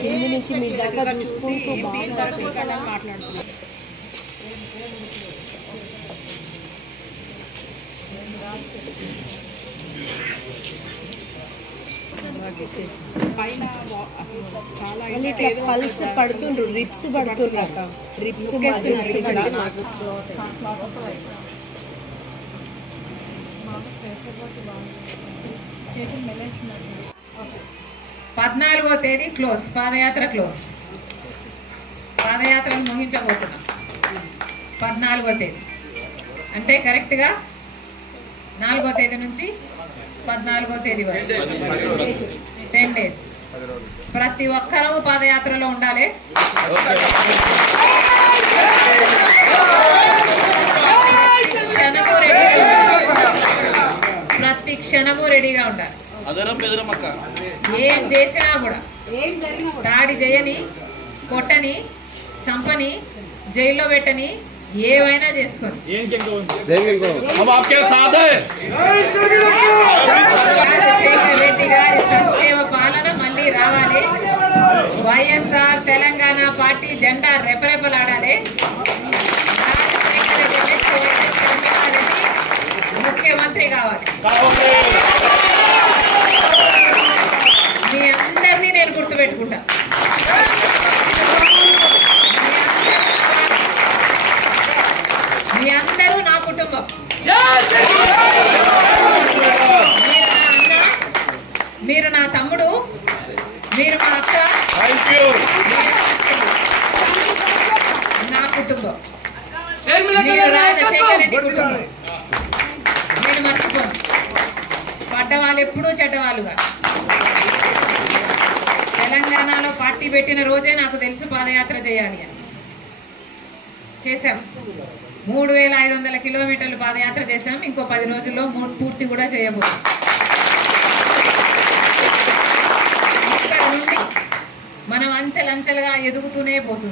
కింది నుంచి మీ దగ్గర చూసుకుంటూ బాగా మాట్లాడుతున్నారు. పైన ఇట్లా పల్స్ పడుతుండ్రు, రిప్స్ పడుతున్నాక రిప్స్ 14వ తేదీ క్లోజ్, పాదయాత్ర క్లోజ్. పాదయాత్రను ముగించబోతున్నాం 14వ తేదీ అంటే కరెక్ట్గా 4వ తేదీ నుంచి 14వ తేదీ వరకు 10 days. ప్రతి ఒక్కరూ పాదయాత్రలో ఉండాలి. ప్రతి క్షణము రెడీగా ఉండాలి. ఏం చేసినా కూడా దాడి చేయని, కొట్టని, చంపని, జైల్లో పెట్టని, ఏమైనా చేసుకొని రాజశేఖర్ రెడ్డి గారి సంక్షేమ పాలన మళ్ళీ రావాలి. వైఎస్ఆర్ తెలంగాణ పార్టీ జెండా రెపరెపలాడాలి. రాజశేఖర్ రెడ్డి ముఖ్యమంత్రి కావాలి. మీ అందరినీ నేను గుర్తుపెట్టుకుంటా. మీ అందరూ నా కుటుంబం. మీరు నా అన్న, మీరు నా తమ్ముడు, మీరు మా అక్క, నా కుటుంబం. మీరు రాజశేఖర్ రెడ్డి కుటుంబం. నేను మర్చిపోను. పడ్డవాళ్ళు ఎప్పుడూ చెడ్డవాళ్ళుగా. తెలంగాణలో పార్టీ పెట్టిన రోజే నాకు తెలుసు పాదయాత్ర చేయాలి అని. చేశాం. 3500 కిలోమీటర్లు పాదయాత్ర చేశాం. ఇంకో 10 రోజుల్లో పూర్తి కూడా చేయబోతున్నాం. ఇక్కడ నుండి మనం అంచెలంచెలుగా ఎదుగుతూనే పోతుంది.